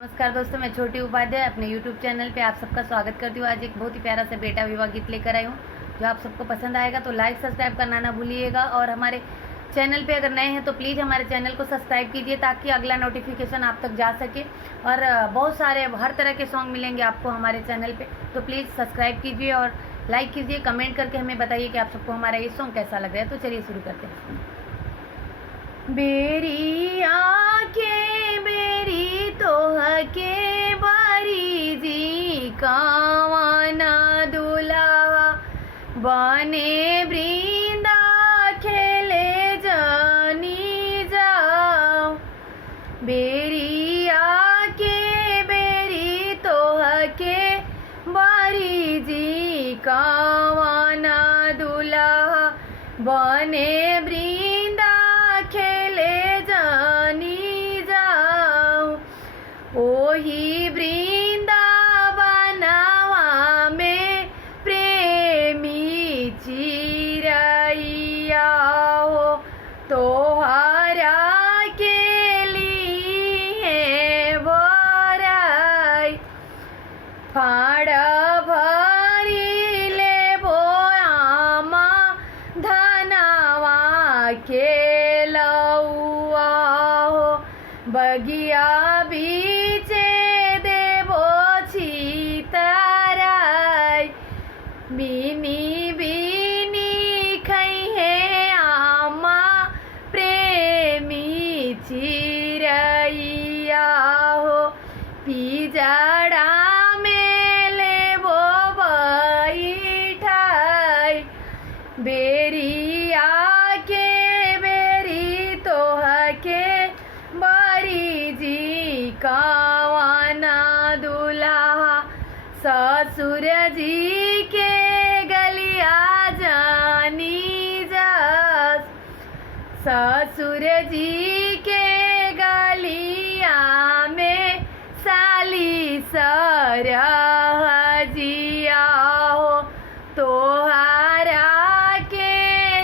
नमस्कार दोस्तों, मैं छोटी उपाध्याय अपने YouTube चैनल पे आप सबका स्वागत करती हूँ। आज एक बहुत ही प्यारा सा बेटा विवाह गीत लेकर आई हूँ जो आप सबको पसंद आएगा, तो लाइक सब्सक्राइब करना ना भूलिएगा। और हमारे चैनल पे अगर नए हैं तो प्लीज़ हमारे चैनल को सब्सक्राइब कीजिए ताकि अगला नोटिफिकेशन आप तक जा सके। और बहुत सारे हर तरह के सॉन्ग मिलेंगे आपको हमारे चैनल पर, तो प्लीज़ सब्सक्राइब कीजिए और लाइक कीजिए। कमेंट करके हमें बताइए कि आप सबको हमारा ये सॉन्ग कैसा लग रहा है। तो चलिए शुरू करते हैं। बेरी आँखें बेरी तोहके बारी जी कावाना दुल्हा बने वृंदा खेले जानी जाओ। बेरी आँखें बेरी तोहके बारी जी कावाना दुल्हा बने वृंदा खेले जानी जाओ। ओही वृंदावनवा में प्रेमी चिरैया हो तोहरा के लिए भराई फाड़ भरी ले बोआमा धनवा के लौआ हो बगिया बीचे देवो छितराई बीनी बीनी खैहे आमा प्रेमी चिरैया हो पिजड़ा में लेबो बैठाई। बेरी आके बेरी तोहके बारी जी कावाना दुल्हा ससुर जी के गलिया जानी जास। ससुर जी के गलिया में साली सरहजिया हो तोहरा के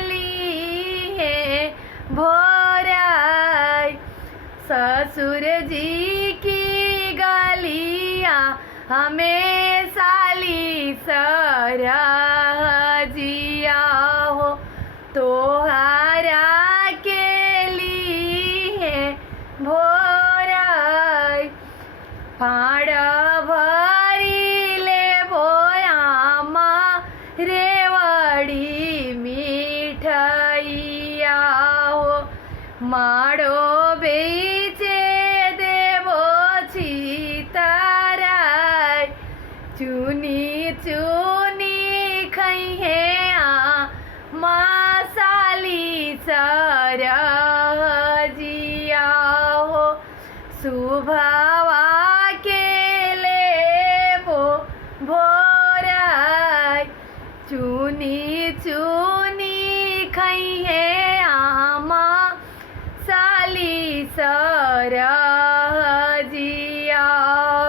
लिए भोराई। ससुर जी की गलिया हमें साली सरहजिया हो तोहरा के लिए भोराई फाड़ भरी ले बोयामा रेवड़ी मिठाइया हो माड़ो बेचे देवो छितराई चुनी चुनी खैहे मासाली सरहजिया हो सुभवा के लेबो भोराई चुनी चुनी खैहे आमा साली सरहजिया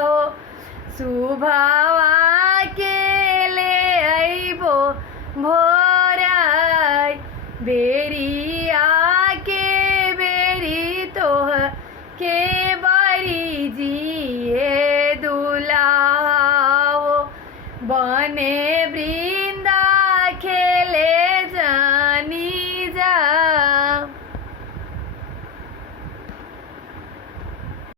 हो सुभा